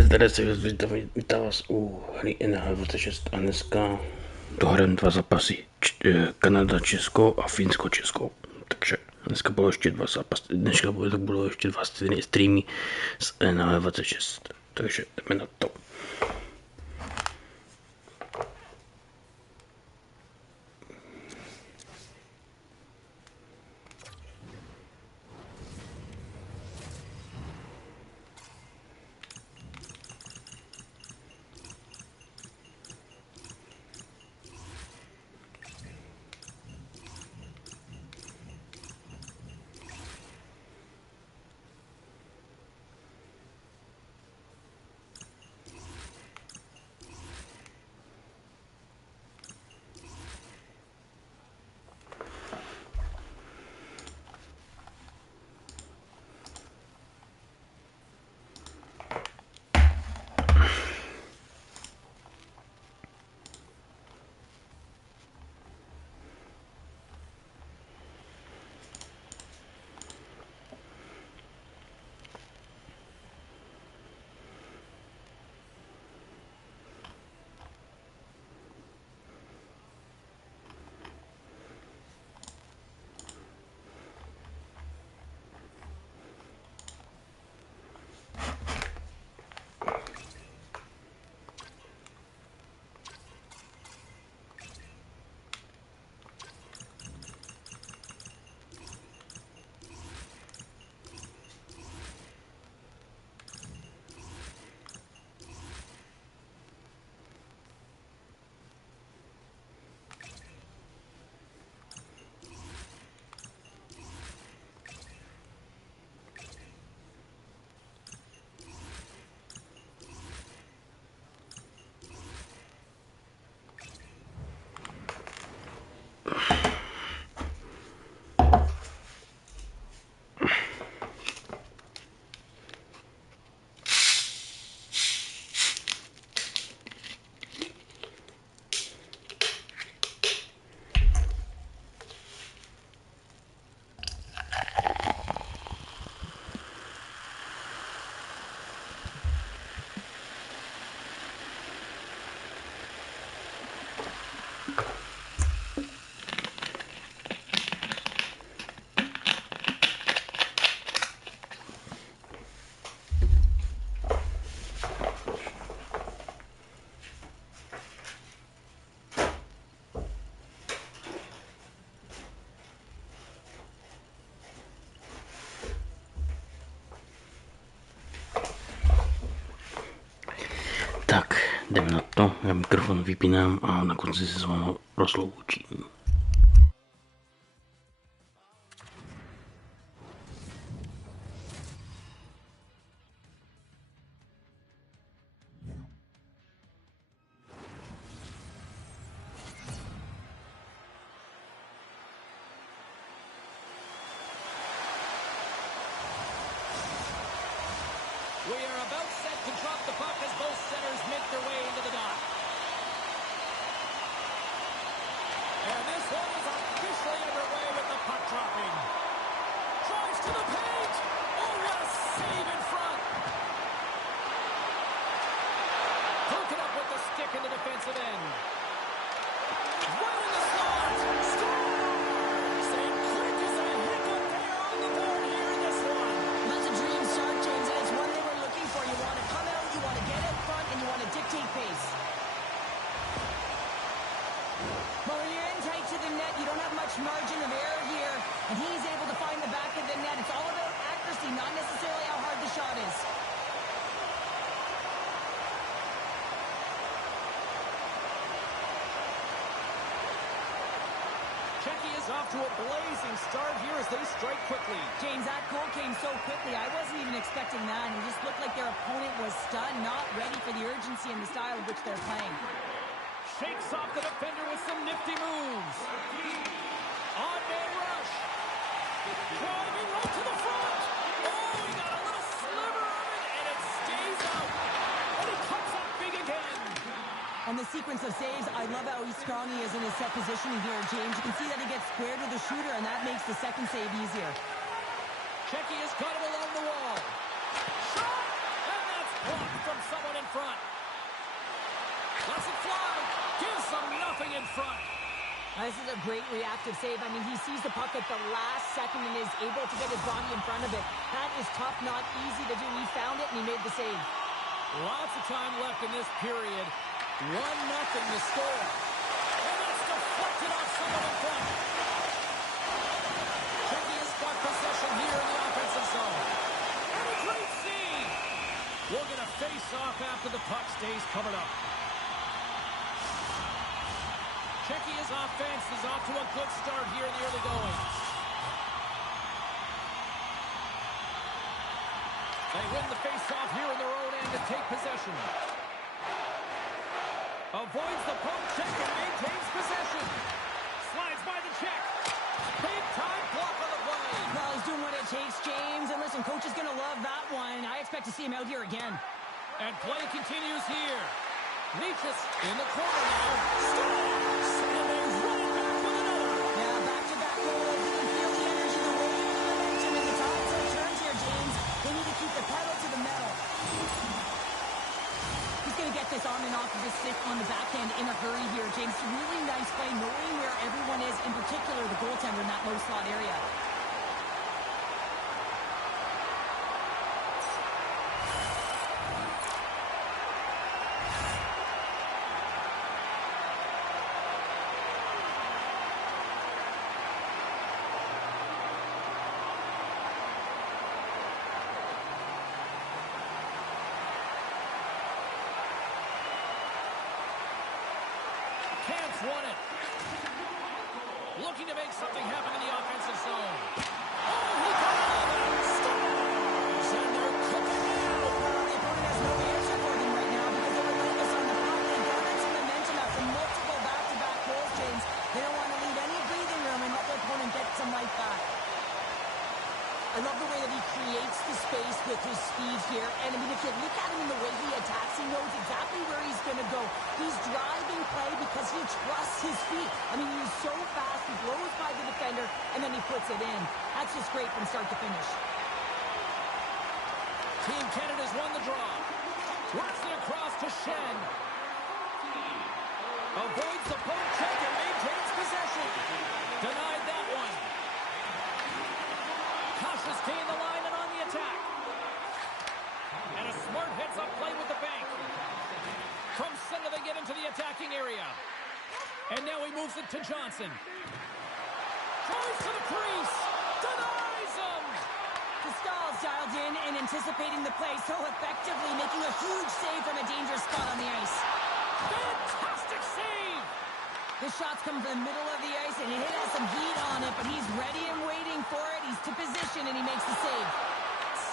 Zde se vítám vás u hry Nhl26 a dneska dohrajeme 2 zápasy. Kanada, Česko a Finsko, Česko. Takže dneska bylo ještě 2 zápasy, dneska bylo ještě 2 streamy z Nhl26. Takže jdeme na to. Tak, jdeme na to, já mikrofon vypínám a na konci se s vámi rozloučím. We are about set to drop the puck as both centers make their way into the dot. And this one is officially underway with the puck dropping. Drives to the paint. Oh, what a save in front. Broken up with the stick in the defensive end. Right in the slot. Scores! And quick as a hiccup there on the board here in this one. That's a dream start, James, and it's one they were looking for. You want to come out, you want to get in front, and you want to dictate pace. But when you're in tight to the net, you don't have much margin of error here, and he's able to find the back of the net. It's all about accuracy, not necessarily how hard the shot is. Czechia is off to a blazing start here as they strike quickly. James, that goal came so quickly. I wasn't even expecting that. It just looked like their opponent was stunned, not ready for the urgency and the style of which they're playing. Shakes off the defender with some nifty moves. On man rush. Driving right to the front. Oh, he got a little sliver of it, and it stays out. And he comes up big again. On the sequence of saves, I love how strong he is in his set positioning here, James. You can see that he gets squared with the shooter, and that makes the second save easier. Czechia's got it along the wall. Shot! And that's blocked from front. Lets it fly. Gives them nothing in front. This is a great reactive save. I mean, he sees the puck at the last second and is able to get his body in front of it. That is tough, not easy to do. He found it and he made the save. Lots of time left in this period. 1-0 to score. And it's deflected off someone in front. Czechia has got possession here in the offensive zone. And a great save. We'll get a face-off after the puck stays covered up. Czechia's offense is off to a good start here in the early going. They win the face-off here in their own end to take possession. Avoids the poke check and maintains possession. Slides by the check. Big-time block on the play. Well, he's doing what it takes, James. And listen, coach is going to love that one. I expect to see him out here again. And play continues here. Nhl26 in the corner now. Scores! And they run it back with another. Yeah, back-to-back goals. You can feel the energy, the wave, the momentum, and the tides and turns here, James. They need to keep the pedal to the metal. He's going to get this on and off of his stick on the backhand in a hurry here, James. Really nice play, knowing where everyone is, in particular the goaltender in that low slot area. Won it. Looking to make something happen in the offensive zone. Oh, he got all of it. Scores! And they're cooking now. Well, the opponent has no answer for them right now because they're relentless on the puck. They've garnered some momentum after multiple back-to-back goals, James. They don't want to leave any breathing room and let their opponent get some life back. I love the way that he creates the space with his speed here. And, I mean, if you look at him in the way he attacks, he knows exactly where he's going to go. He's driving play because he trusts his feet. I mean, he's so fast, he blows by the defender, and then he puts it in. That's just great from start to finish. Team Canada's won the draw. Works it across to Shen. Avoids the poke check and maintains possession. Denied that one. Cautious gain the line and on the attack. And a smart heads-up play with the bank. From center they get into the attacking area. And now he moves it to Johnson. Drives to the crease. Denies him. Castal's dialed in and anticipating the play so effectively, making a huge save from a dangerous spot on the ice. Fantastic save. The shot's come from the middle of the ice, and it has some heat on it, but he's ready and waiting for it. He's to position, and he makes the save.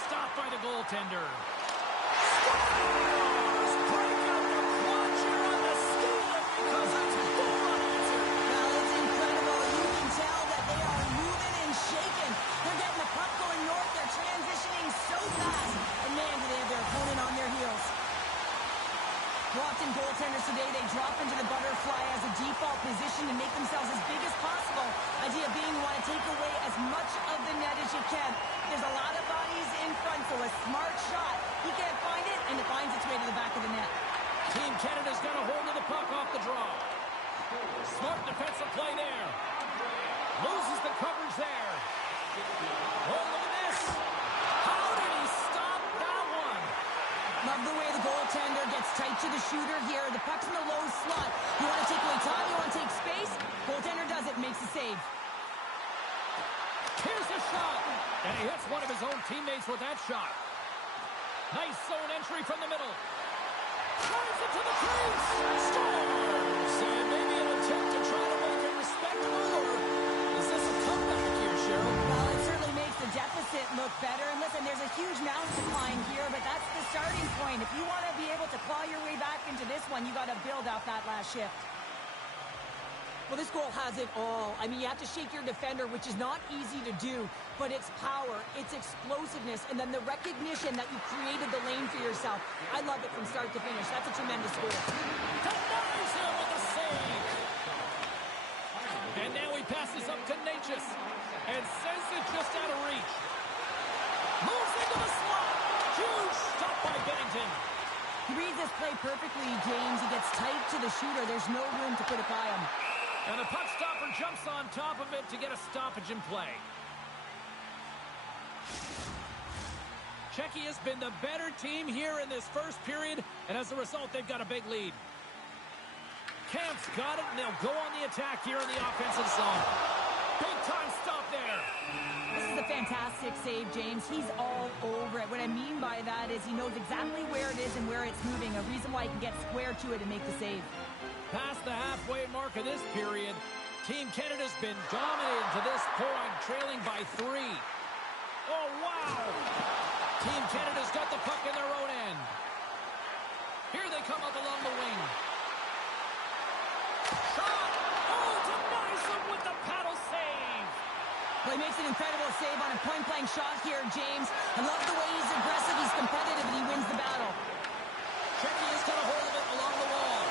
Stopped by the goaltender. Scores! Break out the clutch here on the steal because it's unanswered. Well, it's incredible. You can tell that they are moving and shaking. They're getting the puck going north. They're transitioning so fast. And man, do they have their opponent on their heels. Locked in goaltenders today, they drop into the butterfly as a default position to make themselves as big as possible. Idea being you want to take away as much of the net as you can. There's a lot of bodies in front, so a smart shot. He can't find it, and it finds its way to the back of the net. Team Canada's got a hold of the puck off the draw. Smart defensive play there. Loses the coverage there. Oh, look at this. How did he stop that one? Love the way the goaltender gets tight to the shooter here. The puck's in the low slot. You want to take away time, you want to take space. Goaltender does it, makes the save. Here's a shot. And he hits one of his own teammates with that shot. Nice zone entry from the middle. Drives it to the crease. Scores. And maybe an attempt to try to make it respectable. Or is this a comeback here, Cheryl? Well, it certainly makes the deficit look better. And listen, there's a huge mountain to climb here, but that's the starting point. If you want to be able to claw your way back into this one, you got to build off that last shift. Well, this goal has it all. I mean, you have to shake your defender, which is not easy to do, but it's power, it's explosiveness, and then the recognition that you created the lane for yourself. I love it from start to finish. That's a tremendous goal. Denies him with a save. And now he passes up to Nhl26 and sends it just out of reach. Moves into the slot. Huge stop by Bennington. He reads this play perfectly, James. He gets tight to the shooter. There's no room to put it by him. And the puck stopper jumps on top of it to get a stoppage in play. Czechia has been the better team here in this first period, and as a result, they've got a big lead. Kampf's got it, and they'll go on the attack here in the offensive zone. Big time stop there. This is a fantastic save, James. He's all over it. What I mean by that is he knows exactly where it is and where it's moving, a reason why he can get square to it and make the save. Past the halfway mark of this period, Team Canada's been dominated to this point, trailing by 3. Oh, wow! Team Canada's got the puck in their own end. Here they come up along the wing. Shot! Oh, denies them with the paddle save! Well, he makes an incredible save on a point-blank shot here, James. I love the way he's aggressive, he's competitive, and he wins the battle. Czechia's got a hold of it along the wall.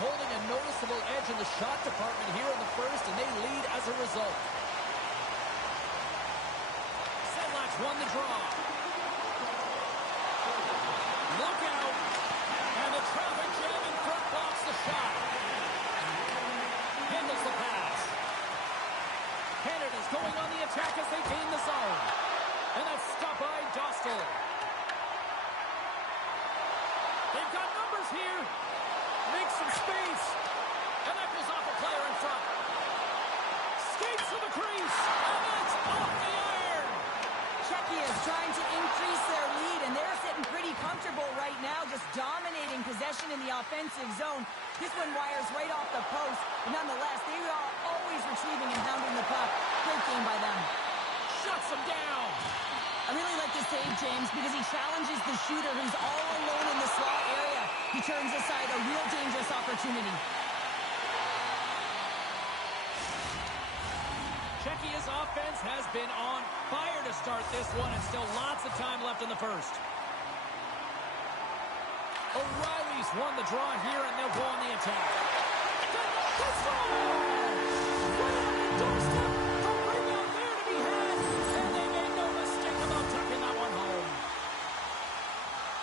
Holding a noticeable edge in the shot department here in the first, and they lead as a result. Sedlak's won the draw. Look out! And the traffic jam in front blocks the shot. Handles the pass. Canada's going on the attack as they gain the zone. And that's stopped by Dostal. They've got numbers here. Makes some space. And that goes off a player in front. Skates to the crease. And that's off the iron. Czechia is trying to increase their lead, and they're sitting pretty comfortable right now, just dominating possession in the offensive zone. This one wires right off the post. But nonetheless, they are always retrieving and hounding the puck. Great game by them. Shuts them down. I really like this save, James, because he challenges the shooter who's all alone in the slot area. He turns aside a real dangerous opportunity. Czechia's offense has been on fire to start this one, and still lots of time left in the first. O'Reilly's won the draw here, and they'll go on the attack.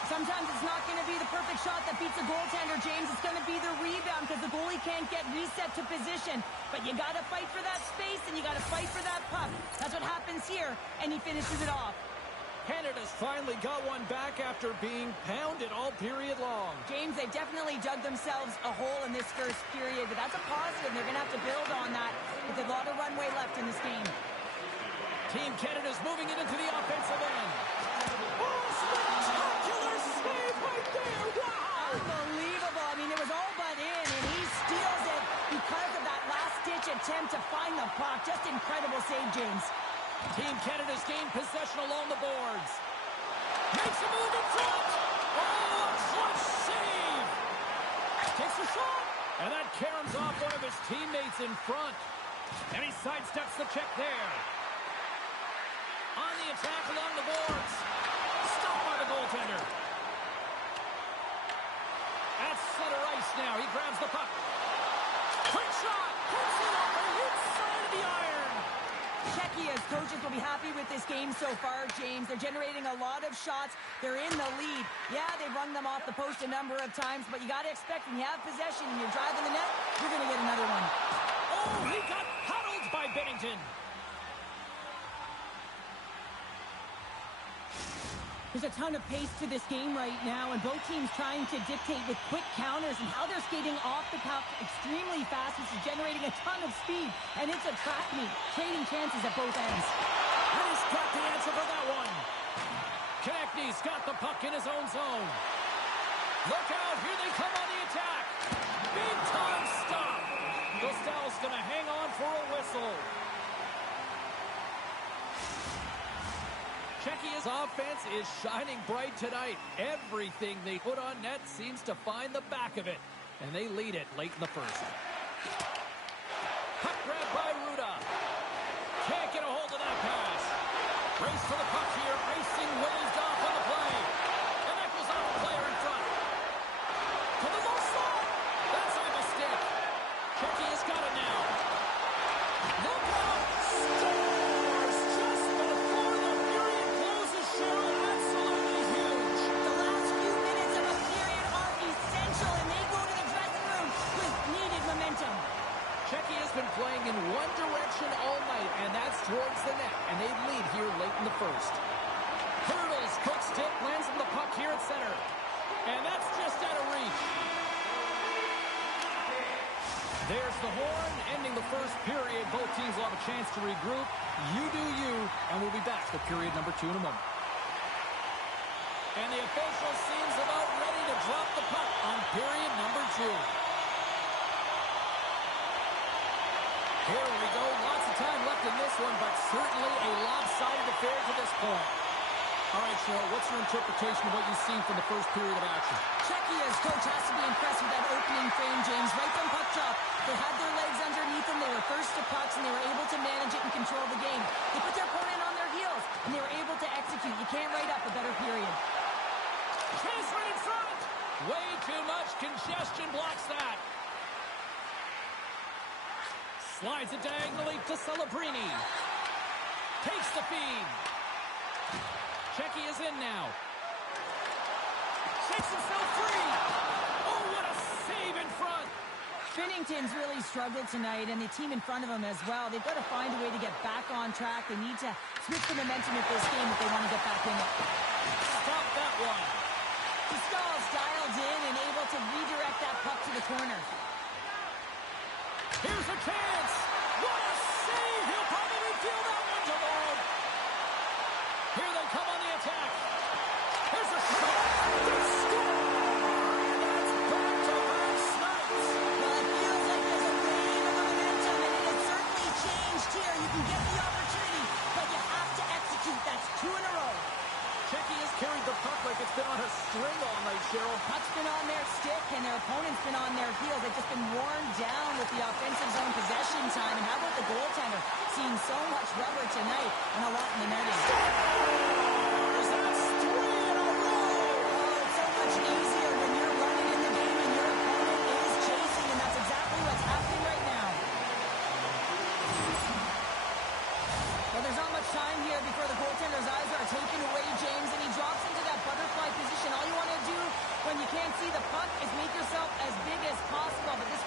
Sometimes it's not going to be the perfect shot that beats a goaltender, James. It's going to be the rebound because the goalie can't get reset to position. But you got to fight for that space and you got to fight for that puck. That's what happens here, and he finishes it off. Canada's finally got one back after being pounded all period long. James, they definitely dug themselves a hole in this first period, but that's a positive. They're going to have to build on that with a lot of runway left in this game. Team Canada's moving it into the offensive end. Oh, spectacular save right there! Wow! Unbelievable. I mean, it was all but in, and he steals it because of that last-ditch attempt to find the puck. Just incredible save, James. Team Canada's gained possession along the boards. Makes a move in front! Oh, a clutch save! Takes a shot! And that caroms off one of his teammates in front. And he sidesteps the check there. On the attack along the boards. Stopped by the goaltender. At center ice now. He grabs the puck. Quick shot. Puts it on the inside of the iron. Czechia's coaches will be happy with this game so far, James. They're generating a lot of shots. They're in the lead. Yeah, they've run them off the post a number of times, but you got to expect when you have possession and you're driving the net, you're going to get another one. Oh, he got huddled by Bennington. There's a ton of pace to this game right now, and both teams trying to dictate with quick counters and how they're skating off the puck extremely fast, which is generating a ton of speed. And it's a track meet, trading chances at both ends. And he's got the answer for that one. Konechny's got the puck in his own zone. Look out, here they come on the attack. Big time stop. Dostal's going to hang on for a whistle. Czechia's offense is shining bright tonight. Everything they put on net seems to find the back of it. And they lead it late in the first. Puck grab by Ruda. Can't get a hold of that pass. Race for the puck here. Racing waved off on the play. And that goes off the player in front. towards the net, and they lead here late in the first. Hurdles, quick stick, lands him the puck here at center. And that's just out of reach. There's the horn, ending the first period. Both teams will have a chance to regroup. You do you, and we'll be back for period number 2 in a moment. And the official seems about ready to drop the puck on period number 2. Here we go. Lots of time left in this one, but certainly a lopsided affair to this point. All right, Cheryl, what's your interpretation of what you've seen from the first period of action? Czechia's coach has to be impressed with that opening frame, James. Right from puck drop, they had their legs underneath them. They were first to pucks, and they were able to manage it and control the game. They put their opponent on their heels, and they were able to execute. You can't write up a better period. Chase right in front! Way too much congestion blocks that. Slides it diagonally to Celebrini. Takes the feed. Czechia is in now. Shakes himself free. Oh, what a save in front. Binnington's really struggled tonight, and the team in front of him as well. They've got to find a way to get back on track. They need to switch the momentum of this game if they want to get back in it. Stop that one. Pascal's dialed in and able to redirect that puck to the corner. Here's a chance. What a save. He'll probably feel that one tomorrow. Here they come on the attack. Here's a shot. They score. And that's back-to-back snipes. Well, it feels like there's a wave of momentum, and it has certainly changed here. You can get the opportunity, but you have to execute. That's 2 in a row. Czechia's carried the puck like it's been on a string all night, Cheryl. Puck's been on their stick, and their opponent's been on their heels. They've just been worn down with the offensive zone possession time. And how about the goaltender? Seeing so much rubber tonight and a lot in the netting. That's 3 in a row. Oh, it's so much easier when you're running in the game and your opponent is chasing, and that's exactly what's happening right now. Well, there's not much time here before the goaltender's eyes are taken away, James, and he drops into that butterfly position. All you want to do when you can't see the puck is make yourself as big as possible, but this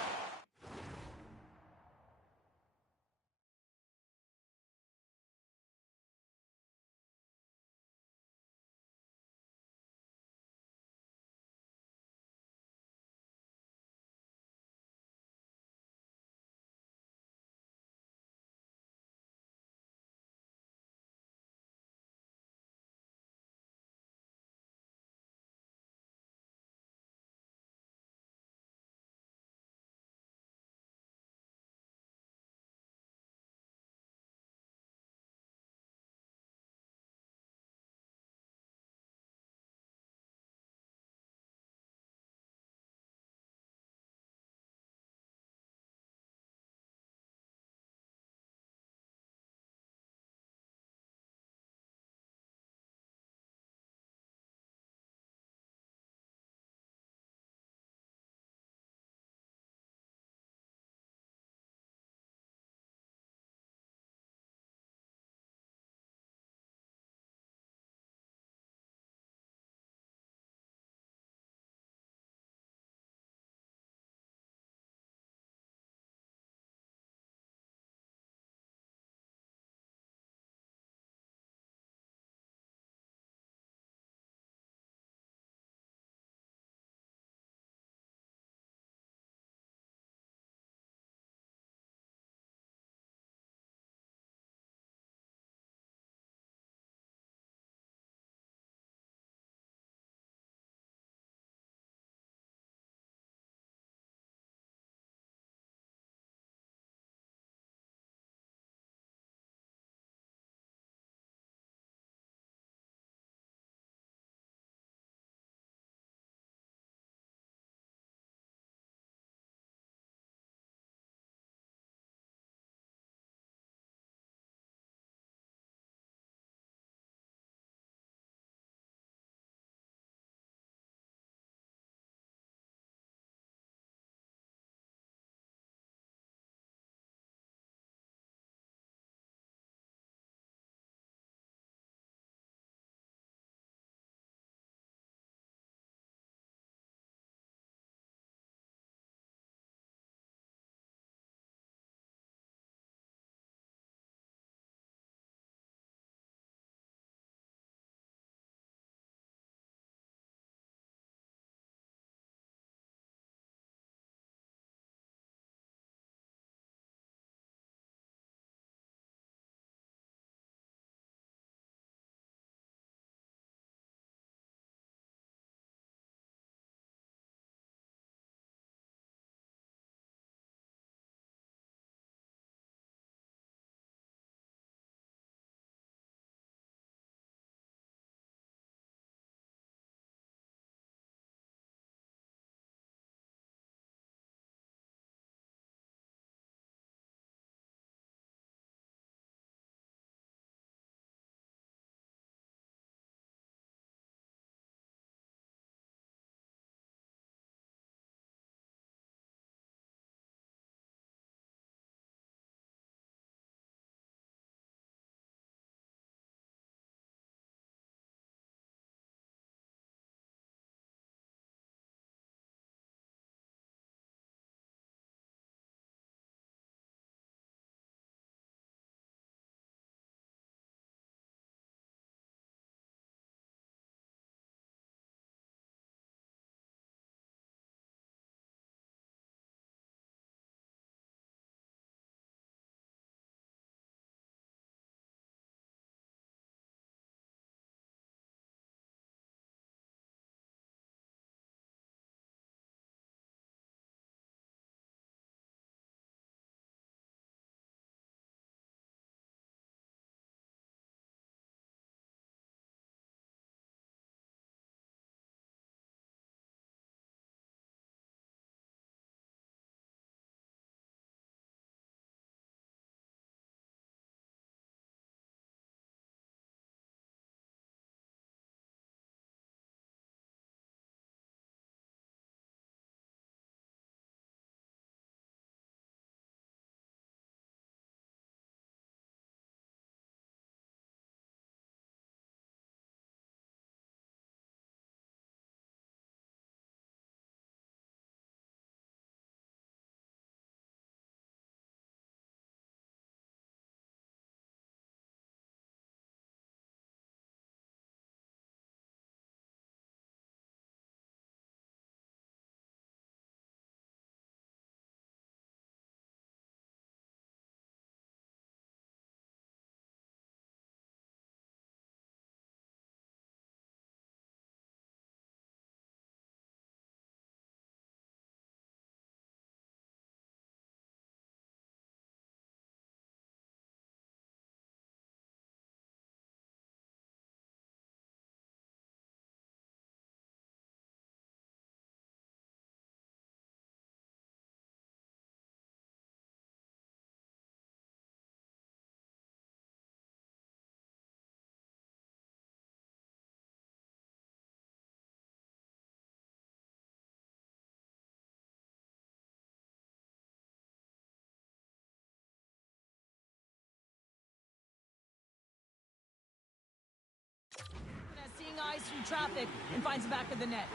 eyes through traffic and finds the back of the net.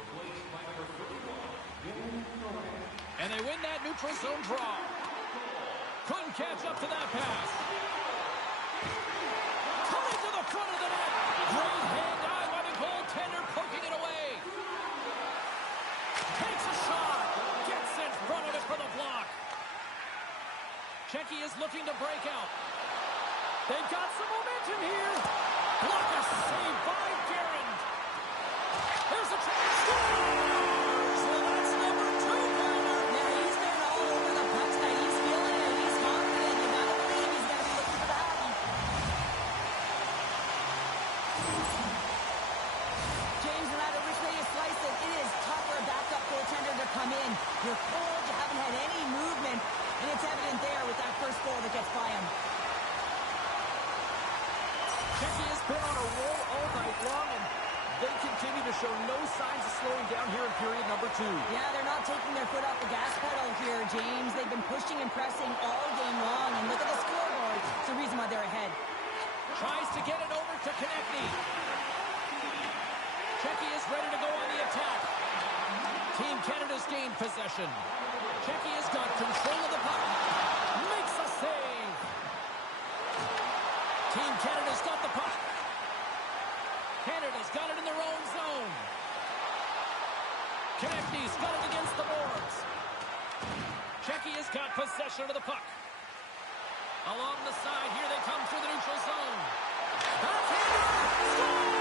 And they win that neutral zone draw. Couldn't catch up to that pass. Coming to the front of the net. Great hand eye by the goaltender, poking it away. Takes a shot. Gets in front of it for the block. Czechy is looking to break out. They've got some momentum here. Block a save by Garand. There's a chance. Scores! Well, that's number 2, Tyler. Yeah, he's been all over the puck tonight. He's feeling it. He's confident. You gotta believe he's gonna be looking for that. James, no matter which way you slice it, it is tough for a backup goaltender to come in. You're cold. You haven't had any movement, and it's evident there with that first goal that gets by him. Czechy has been on a roll all night long, and they continue to show no signs of slowing down here in period number 2. Yeah, they're not taking their foot off the gas pedal here, James. They've been pushing and pressing all game long, and look at the scoreboard. It's the reason why they're ahead. Tries to get it over to Konechny. Czechy is ready to go on the attack. Team Canada's gained possession. Czechy has got control of the puck. Makes a save. Team Canada's got the puck. Canada's got it in their own zone. Konechny's got it against the boards. Czechy has got possession of the puck. Along the side, here they come through the neutral zone. Backhander! Scores!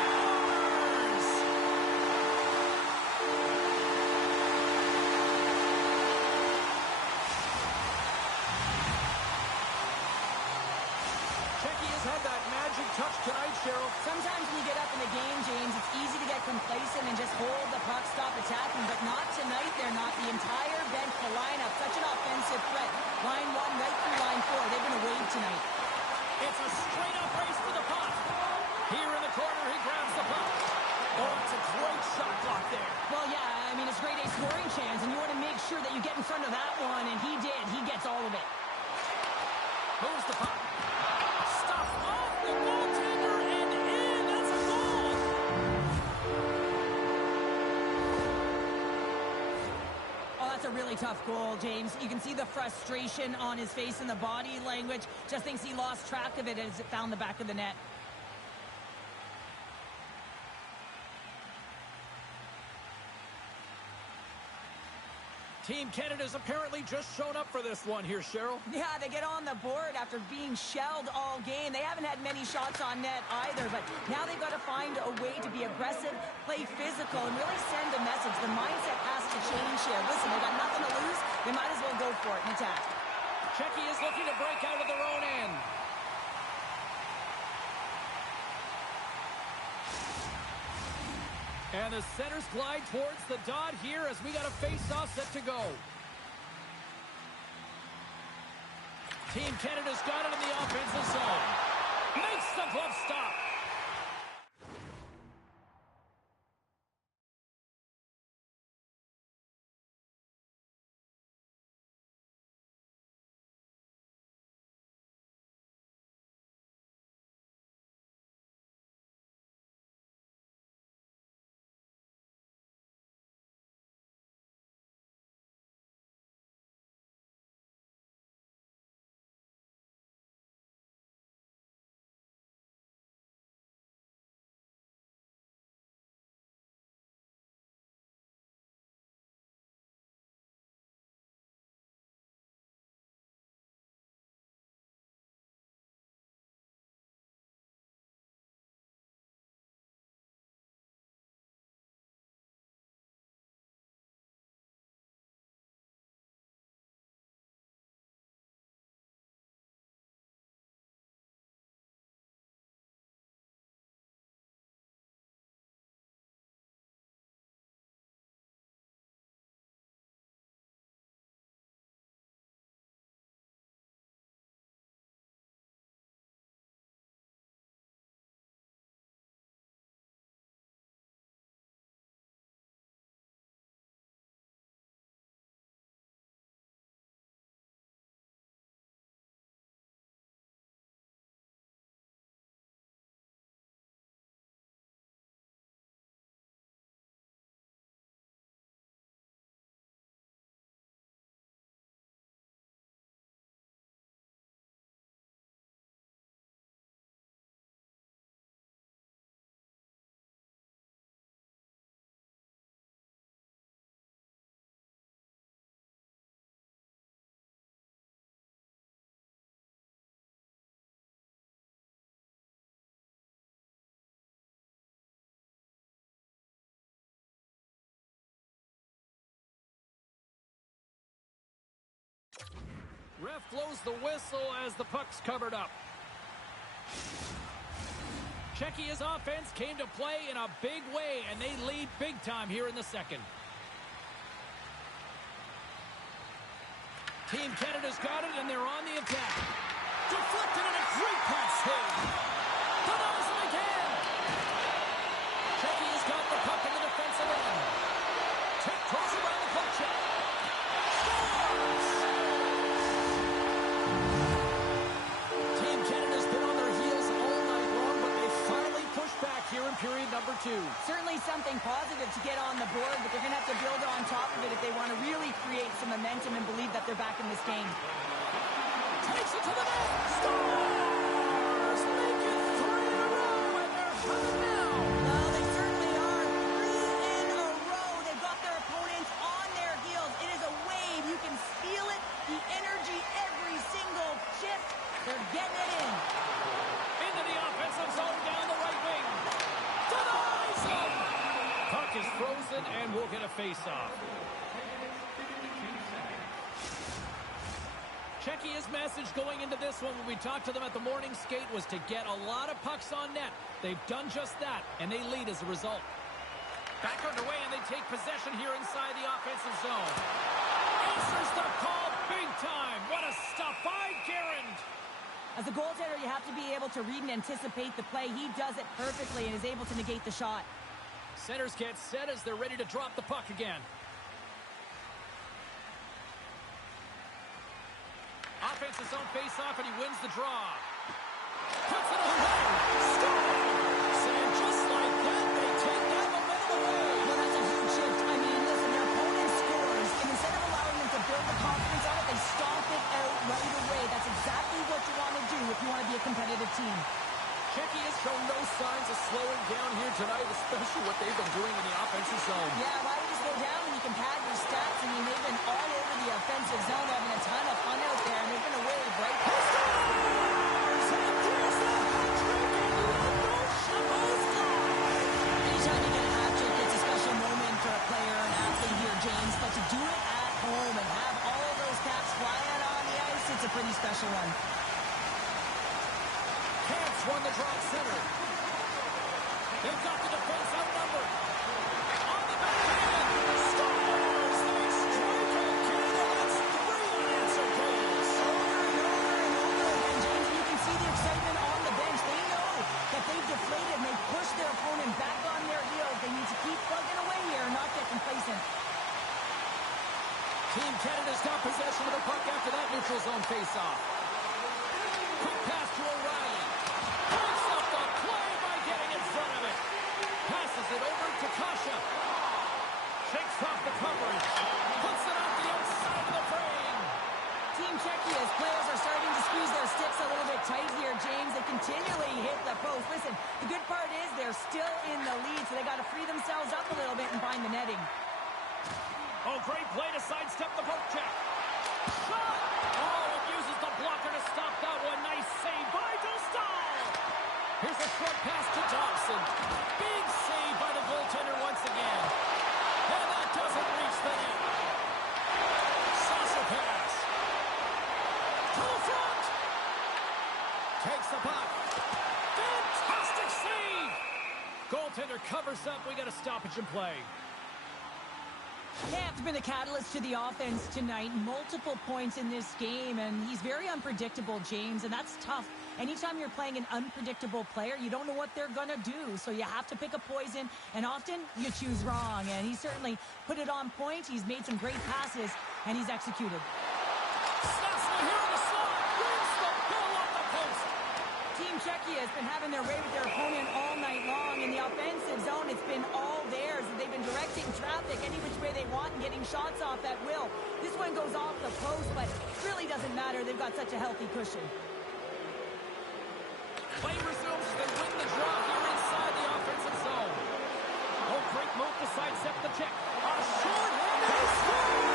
Czechy has had that magic touch tonight, Cheryl. Sometimes when you get up in the game, James, it's easy to get complacent and just hold the puck, stop attacking, but not tonight. They're not. The entire bench, the lineup, such an offensive threat. Line 1 right through line 4. They've been a wave tonight. It's a straight-up race for the puck. Here in the corner, he grabs the puck. Oh, it's a great shot block there. Well, yeah, I mean, it's grade A scoring chance, and you want to make sure that you get in front of that one, and he did. He gets all of it. Moves the puck. Stop off the goaltender and in. That's a goal. Oh, that's a really tough goal, James. You can see the frustration on his face and the body language. Just thinks he lost track of it as it found the back of the net. Team Canada's apparently just shown up for this one here, Cheryl. Yeah, they get on the board after being shelled all game. They haven't had many shots on net either, but now they've got to find a way to be aggressive, play physical, and really send a message. The mindset has to change here. Listen, they've got nothing to lose. They might as well go for it and attack. Czechy is looking to break out of their own end. And the centers glide towards the dot here as we got a face-off set to go. Team Canada's got it in the offensive zone. Makes the glove stop. Ref blows the whistle as the puck's covered up. Czechia's offense came to play in a big way, and they lead big time here in the second. Team Canada's got it, and they're on the attack. Deflected and a great pass save. Denies him again. Czechia's got the puck in the defensive end. Tiptoes around the puck check. Scores! Team Canada's been on their heels all night long, but they finally pushed back here in period number 2. Certainly something positive to get on the board, but they're going to have to build on top of it if they want to really create some momentum and believe that they're back in this game. Takes it to the net. Scores! Make it 3 in a row, and they're coming now. Well, they certainly are. 3 in a row. They've got their opponents on their heels. It is a wave. You can feel it. The energy every single shift. They're getting it in. Into the offensive zone down the right wing. Denies him. Puck is frozen, and we'll get a face-off. Czechia's message going into this one when we talked to them at the morning skate was to get a lot of pucks on net. They've done just that, and they lead as a result. Back underway, and they take possession here inside the offensive zone. Answers the call big time. What a stop by Garand. As a goaltender, you have to be able to read and anticipate the play. He does it perfectly and is able to negate the shot. Centers get set as they're ready to drop the puck again. Offensive zone face-off, and he wins the draw. Puts it away. Scores! And just like that, they take that momentum away. Well, that's a huge shift. I mean, listen, their opponent scores, and instead of allowing them to build the confidence on it, they stomp it out right away. That's exactly what you want to do if you want to be a competitive team. Czechia has shown no signs of slowing down here tonight, especially what they've been doing in the offensive zone. Yeah, why would you slow down when you can pad your stats? I mean, they've been all over the offensive zone, having a ton of fun out there, and they've been a wave, right? Anytime you get a hat trick, it's a special moment for a player, an athlete here, James. But to do it at home and have all of those caps flying on the ice, it's a pretty special one. Cats won the draw center. They've got the defense outnumbered. On the backhand. Scores! They strike out Canada. That's 3 unanswered goals. Over and over and over again, James. You can see the excitement on the bench. They know that they've deflated and they've pushed their opponent back on their heels. They need to keep plugging away here and not get complacent. Team Canada's got possession of the puck after that neutral zone face-off. Quick pass to O'Reilly. Breaks up the play by getting in front of it. Passes it over to Kasha. Shakes off the coverage. Puts it off the outside of the frame. Team Czechia's players are starting to squeeze their sticks a little bit tight here, James. They continually hit the post. Listen, the good part is they're still in the lead, so they got to free themselves up a little bit and find the netting. Oh, great play to sidestep the poke check. Shot! Oh, it uses the blocker to stop that one. Nice save by Dostal. Here's a short pass to Thompson. Big save by the goaltender once again. And that doesn't reach the net. Saucer pass. To the front. Takes the puck. Fantastic save. Goaltender covers up. We got a stoppage in play. Camp's been the catalyst to the offense tonight. Multiple points in this game, and he's very unpredictable, James, and that's tough. Anytime you're playing an unpredictable player, you don't know what they're going to do, so you have to pick a poison, and often you choose wrong, and he certainly put it on point. He's made some great passes, and he's executed. Snaps here in the slot. Wins the ball off the post. Team Czechia has been having their way with their opponent all night long. In the offensive zone, it's been all theirs. They've been directing traffic any which way they want and getting shots off at will. This one goes off the post, but it really doesn't matter. They've got such a healthy cushion. Play resumes. They win the draw here inside the offensive zone. Oh, great move to sidestep the check. A short-handed score!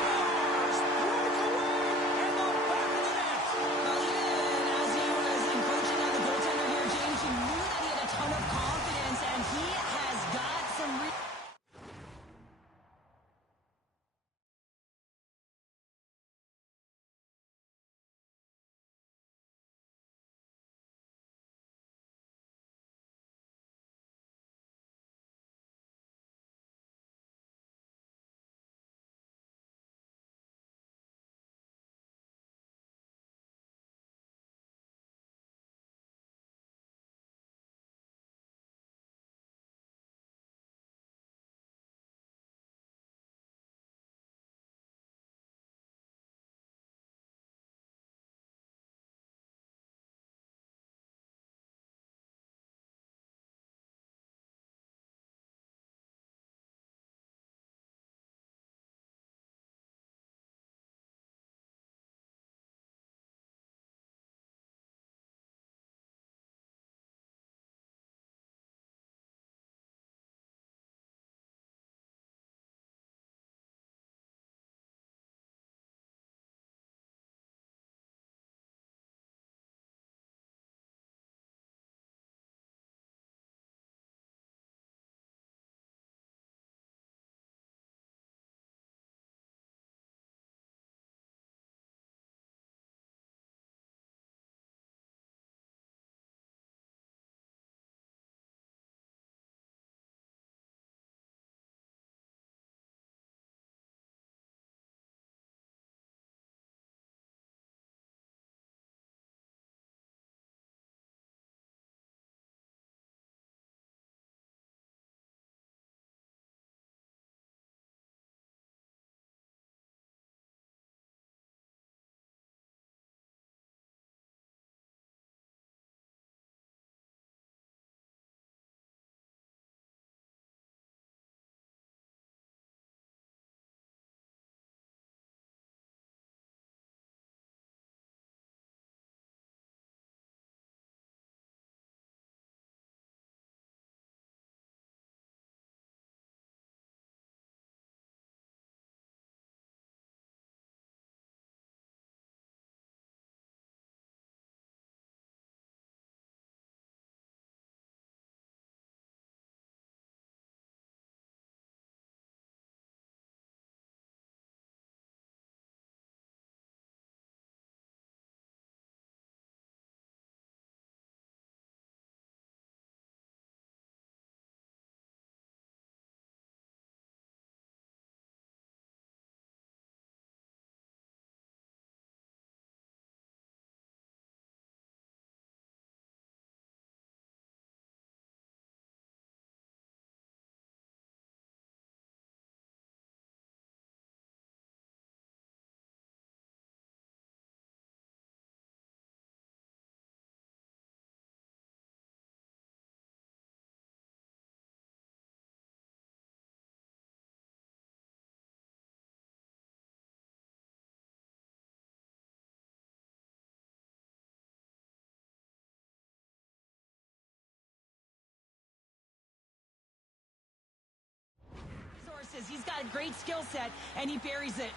because he's got a great skill set, and he buries it.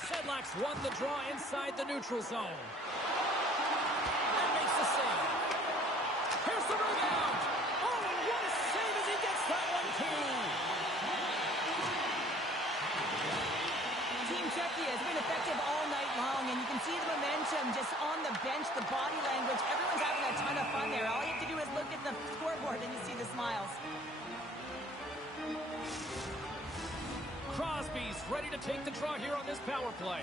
Sedlak's won the draw inside the neutral zone. And makes the save. Here's the rebound. Oh, and what a save as he gets that one, too. Team Czechia has been effective all night long, and you can see the momentum just on the bench, the body language. Everyone's having a ton of fun there. All you have to do is look at the scoreboard and you see the smiles. Crosby's ready to take the draw here on this power play.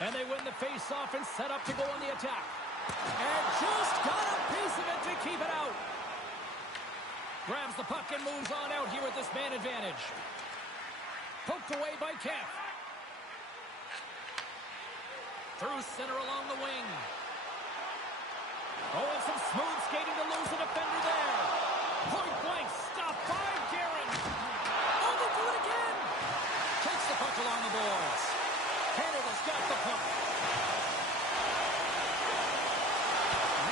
And they win the face-off and set up to go on the attack. And just got a piece of it to keep it out. Grabs the puck and moves on out here with this man advantage. Poked away by Kemp. Through center along the wing. Oh, and some smooth skating to lose the defender there. Point blank, stopped by Guerin. Oh, they do it again. Takes the puck along the boards. Canada's got the puck.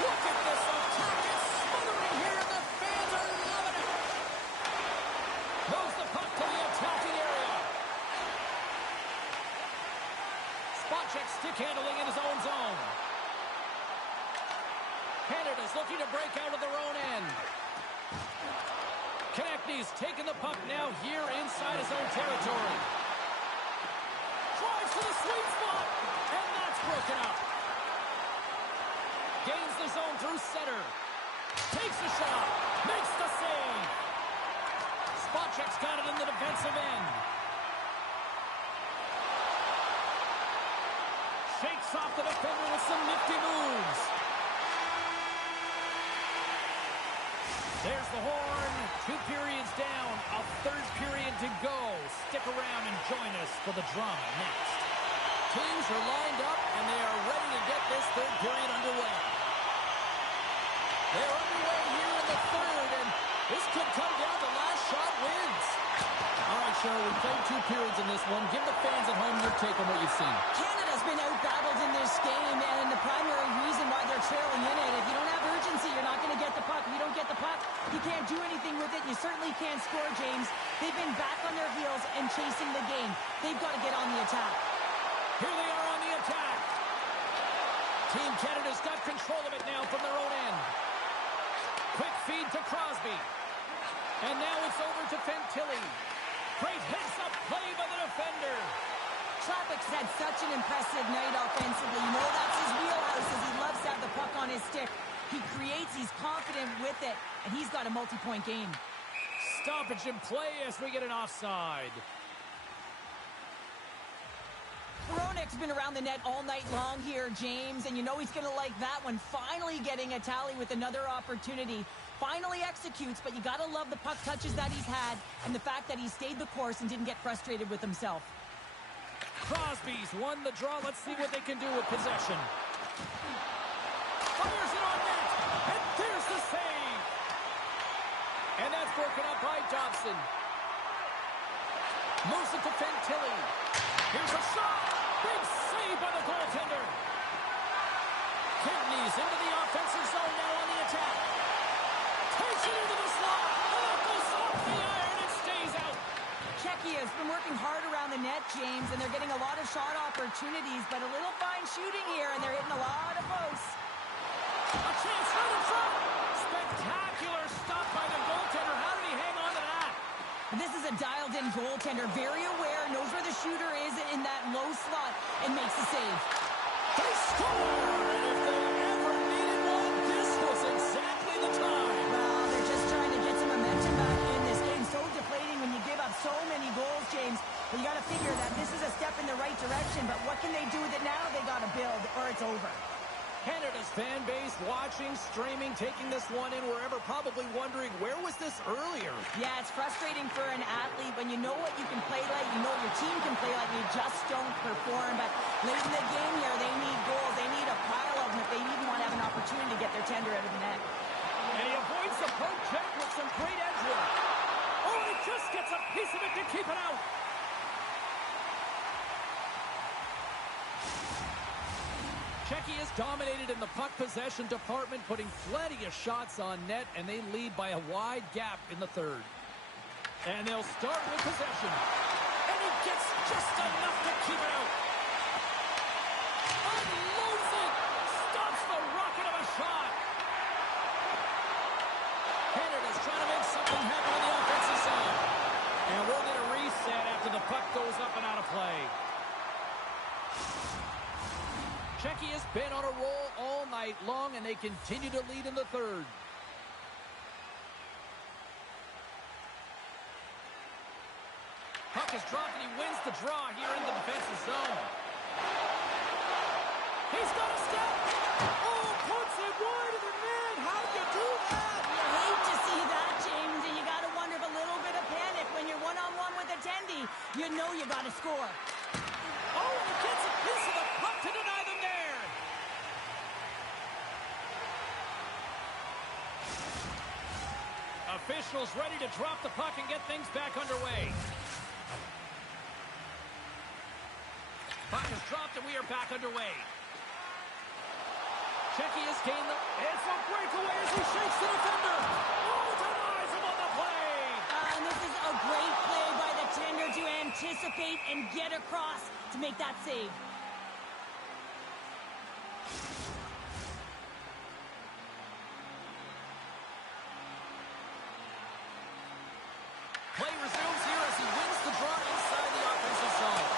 Look at this attack. It's smothering here, and the fans are loving it. Moves the puck to the attacking area. Spot check, stick handling in his own zone. Canada's looking to break out of their own end. Konechny's taking the puck now here inside his own territory. Drives to the sweet spot, and that's broken up. Gains the zone through center. Takes a shot, makes the save. Spot check's got it in the defensive end. Shakes off the defender with some nifty moves. There's the horn. 2 periods down. A third period to go. Stick around and join us for the drama next. Teams are lined up, and they are ready to get this third period underway. They're underway here in the third, and this could come down to last shot wins. All right, Cheryl, we played 2 periods in this one. Give the fans at home your take on what you've seen. Canada's been out-battled in this game, and the primary reason why they're trailing in it, if you don't have urgency, you're not going to get the puck. If you don't get the puck, you can't do anything with it. You certainly can't score, James. They've been back on their heels and chasing the game. They've got to get on the attack. Here they are on the attack. Team Canada's got control of it now from their own end. Quick feed to Crosby. And now it's over to Fantilli. Great heads-up play by the defender. Chapek's had such an impressive night offensively. You know that's his wheelhouse, as he loves to have the puck on his stick. He creates, he's confident with it, and he's got a multi-point game. Stoppage in play as we get an offside. Hronek's been around the net all night long here, James, and you know he's going to like that one. Finally getting a tally with another opportunity. Finally executes, but you got to love the puck touches that he's had and the fact that he stayed the course and didn't get frustrated with himself. Crosby's won the draw. Let's see what they can do with possession. Fires it on net, and there's the save. And that's broken up by Dobson. Moves it to Fantilli. Here's a shot. Big save by the goaltender. Kidneys into the offensive zone now on the attack. Takes it into the slot. Oh, it goes off the iron and stays out. Czechia has been working hard around the net, James, and they're getting a lot of shot opportunities, but a little fine shooting here, and they're hitting a lot of posts. A chance right in front. Spectacular stop by the goaltender. How did he hang on to that? This is a dialed-in goaltender, very aware, knows where the shooter is in that low slot, and makes the save. They score! And if they ever needed one, this was exactly the time. Well, they're just trying to get some momentum back in this game. So deflating when you give up so many goals, James. But you got to figure that this is a step in the right direction, but what can they do with it now? They got to build, or it's over. Canada's fan base watching, streaming, taking this one in wherever, probably wondering, where was this earlier? Yeah, it's frustrating for an athlete when you know what you can play like, you know what your team can play like, you just don't perform. But late in the game here, they need goals. They need a pile of them if they even want to have an opportunity to get their tender out of the net. And he avoids the poke check with some great edge work. Oh, and he just gets a piece of it to keep it out. Czechia's dominated in the puck possession department, putting plenty of shots on net, and they lead by a wide gap in the third. And they'll start with possession. And he gets just enough to keep it out. Unloads it. Stops the rocket of a shot. Canada's trying to make something happen on the offensive side. And we'll get a reset after the puck goes up and out of play. Czechia has been on a roll all night long, and they continue to lead in the third. Puck is dropped, and he wins the draw here in the defensive zone. He's got a step. Oh, puts it wide of the net. How'd you do that? You hate to see that, James, and you got to wonder if a little bit of panic when you're one-on-one with a tendy. You know you got to score. Oh, and he gets a piece of the puck to deny them there. Officials ready to drop the puck and get things back underway. Puck is dropped, and we are back underway. Czechia's gained the... It's a breakaway as he shakes the defender. Oh, denies him on the play. And this is a great play by the tender to anticipate and get across to make that save. Play resumes here as he wins the draw inside the offensive zone.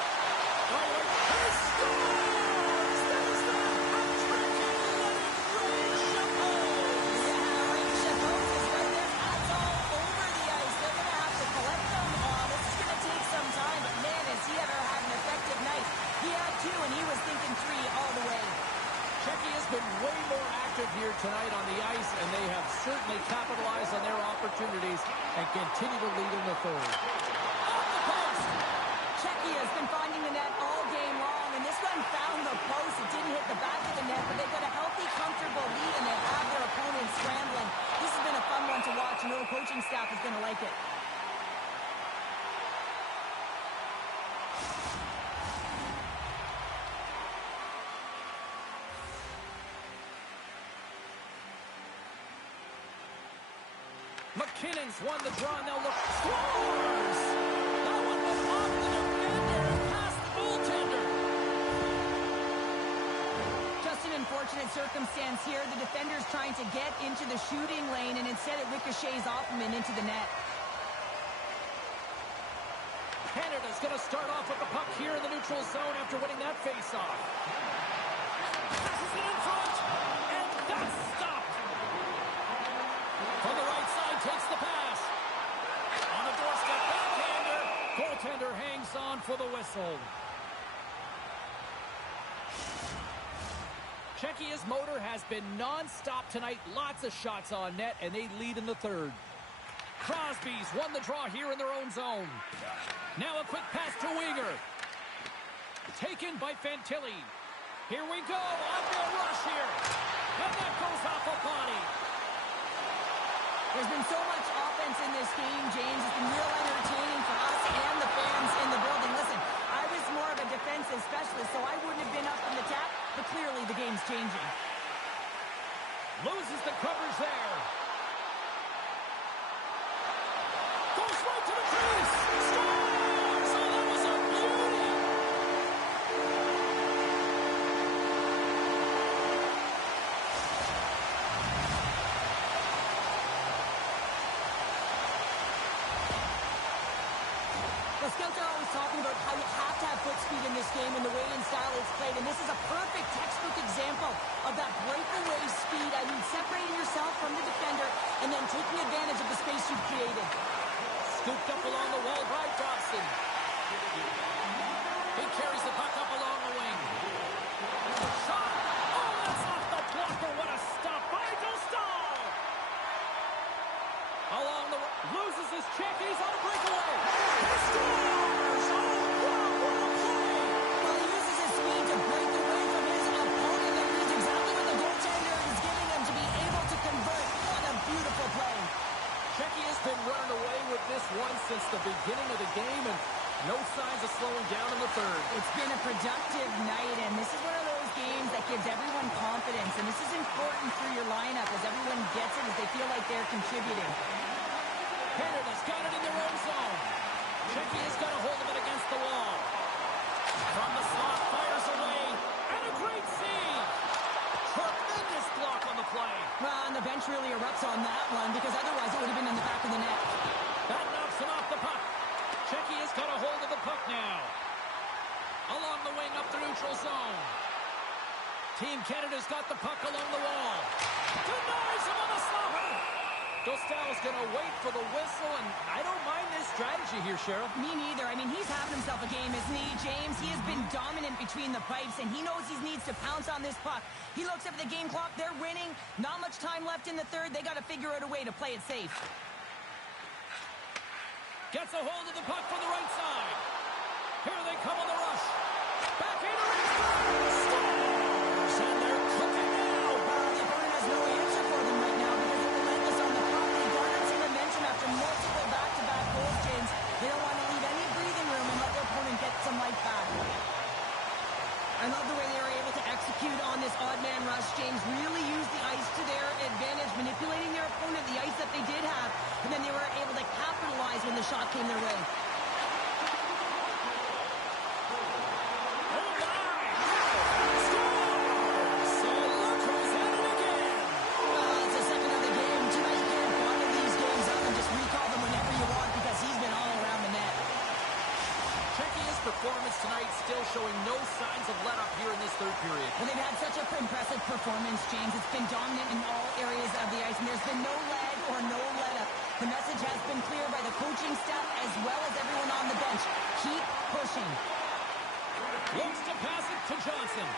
He scores! That is the hat-trick in Ray Chappelle. Yeah, Ray Chappelle is right there. That's all over the ice. They're going to have to collect them. This is going to take some time, but man, has he ever had an effective night. He had two, and he was thinking three all the way. Czechia has been way more active here tonight on the ice, and they have certainly capitalized on their opportunities and continue to lead in the third. Off the post! Czechia has been finding the net all game long, and this one found the post. It didn't hit the back of the net, but they've got a healthy, comfortable lead, and they have their opponent scrambling. This has been a fun one to watch, and the coaching staff is going to like it. McKinnon's won the draw, and they'll look. Scores! That one was off the defender and past the goaltender. Just an unfortunate circumstance here. The defender's trying to get into the shooting lane, and instead it ricochets off him and into the net. Canada's going to start off with the puck here in the neutral zone after winning that face-off. Passes it in front, and that's stopped. From the right side, takes the pass. On the doorstep, backhander. Goaltender hangs on for the whistle. Czechia's motor has been non-stop tonight. Lots of shots on net, and they lead in the third. Crosby's won the draw here in their own zone. Now a quick pass to Weegar. Taken by Fantilli. Here we go. Odběr rush here. And that goes off a body. There's been so much offense in this game, James. It's been real entertaining for us and the fans in the building. Listen, I was more of a defensive specialist, so I wouldn't have been up in the tap, but clearly the game's changing. Loses the coverage there. Goes right to the crease. Scores! Oh, that was a beauty. The scouts are always talking about how you have to have foot speed in this game and the way and style it's played, and this is a perfect textbook example of that breakaway speed. I mean, separating yourself from the defender and then taking advantage of the space you've created. Scooped up along the wall by Dobson. He carries the puck up along the wing. Shot! Oh, that's off the blocker. What a stop by Dostal! Along the... Loses his check. He's on a breakaway. He scores! Oh, wow, what a play! Well, he uses his speed to break away from his opponent, and he's exactly what the goaltender is giving him to be able to convert. What a beautiful play. Czechia's been running away with this one since the beginning of the game, and no signs of slowing down in the third. It's been a productive night, and this is one of those games games that gives everyone confidence, and this is important for your lineup as everyone gets it, as they feel like they're contributing. Canada's got it in their own zone. Czechia has got a hold of it against the wall. From the slot, fires away, and a great save. Tremendous block on the play. Well, and the bench really erupts on that one, because otherwise it would have been in the back of the net. That knocks him off the puck. Czechia's got a hold of the puck now. Along the wing up the neutral zone. Team Canada's got the puck along the wall. Denies him on the stopper. Dostal's going to wait for the whistle, and I don't mind this strategy here, Cheryl. Me neither. I mean, he's having himself a game, isn't he, James? He has been dominant between the pipes, and he knows he needs to pounce on this puck. He looks at the game clock. They're winning. Not much time left in the third. They got to figure out a way to play it safe. Gets a hold of the puck from the right side. Here they come on the rush. Back into it. Scores! And they're cooking now. Well, the opponent has no answer for them right now because they're relentless on the puck. They garnered some momentum after multiple back-to-back goals, James. They don't want to leave any breathing room and let their opponent get some life back. I love the way they were able to execute on this odd man rush, James. Really use the ice to their advantage, manipulating their opponent, the ice that they did have, and then they were able to capitalize when the shot came their way. Performance tonight still showing no signs of let up here in this third period. Well, they've had such an impressive performance, James. It's been dominant in all areas of the ice, and there's been no lag or no let up. The message has been clear by the coaching staff as well as everyone on the bench. Keep pushing. Looks to pass it to Johnson.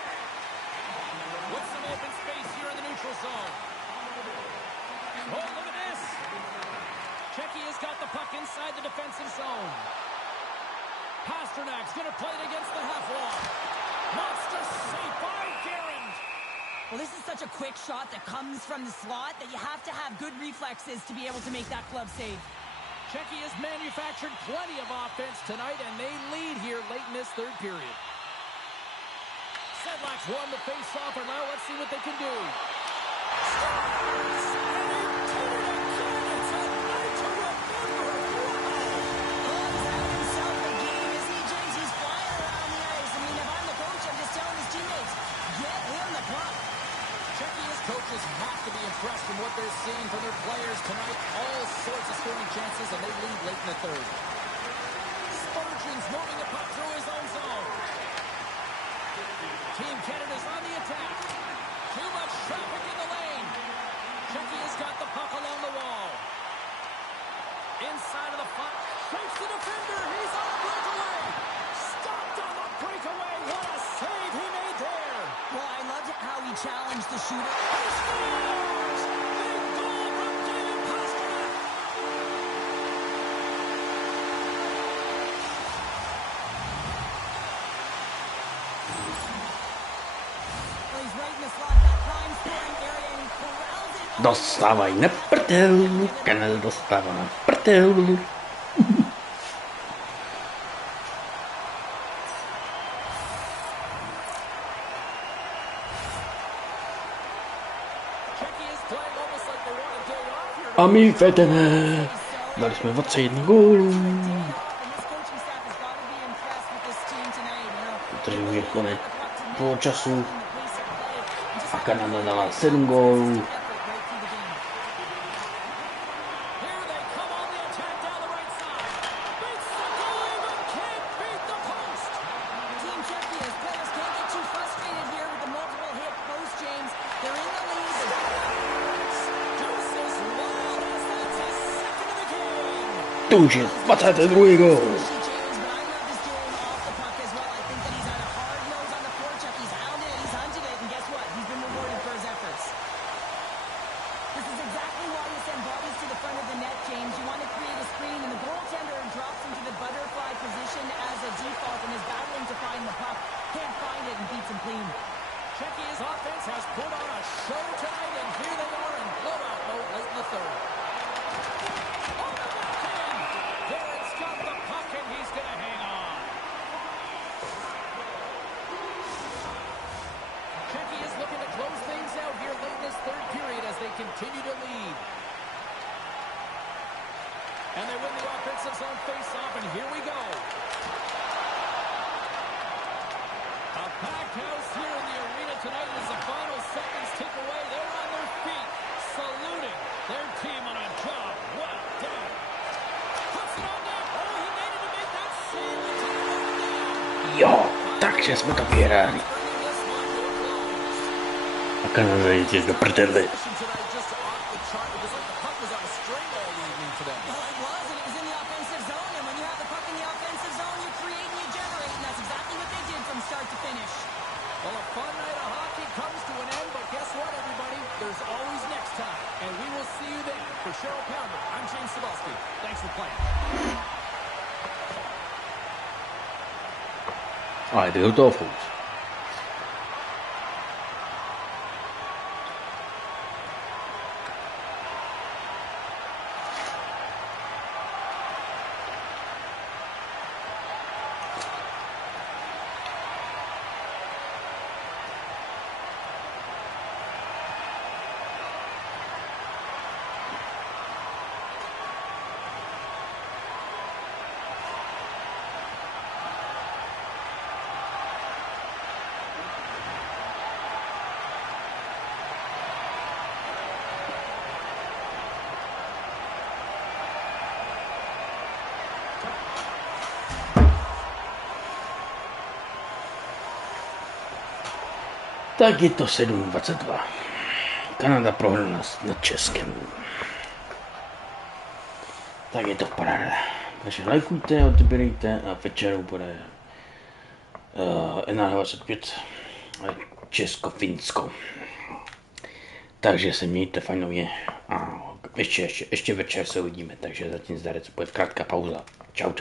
With some open space here in the neutral zone. Oh, look at this. Czechia's got the puck inside the defensive zone. Pasternak's going to play it against the half wall. Monster save by Garand. Well, this is such a quick shot that comes from the slot that you have to have good reflexes to be able to make that glove save. Czechia's manufactured plenty of offense tonight, and they lead here late in this third period. Sedlak's won the face-off, and now let's see what they can do. Scores! Coaches have to be impressed from what they're seeing from their players tonight. All sorts of scoring chances, and they lead late in the third. Spurgeon's moving the puck through his own zone. Team Canada's on the attack. Too much traffic in the lane. Czechia's got the puck along the wall. Inside of the puck. Fakes the defender. He's on the breakaway. Stopped on the breakaway. What a save he made there. Well, I loved how he challenged the shooter. He scores! Big goal from David Pasternak! Well, he's right in the slot, that prime scoring area, and he corrals it. Dostávaj na prdel, Kanada dostává na prdel. A my vedeme. Dali jsme 21 gólů. Protože už je konec poločasu. A Kanada dala 7 gólů. To už je 22. gól. Czechia's offense has put on a show tonight, and here they are in blowout mode late in the third. Garrett's got the puck, and he's offensive zone face-off, and here we go. A packed house here in the arena tonight as the final seconds tick away. They're on their feet, saluting their team on a job well done. Puts it on net. Oh, he made it to make that save. The time over down. Jo, takže jsme to vyhráli. A Kanada jde do prdele. Ale jde do toho furt. Tak je to 7:22. Kanada prohrala nad Českem. Tak je to paráda. Takže lajkujte, odběrejte a večerou bude Nhl26 Česko, Finsko. Takže se mějte fajnově a ještě večer se uvidíme. Takže zatím zdarec, bude krátká pauza. Čau.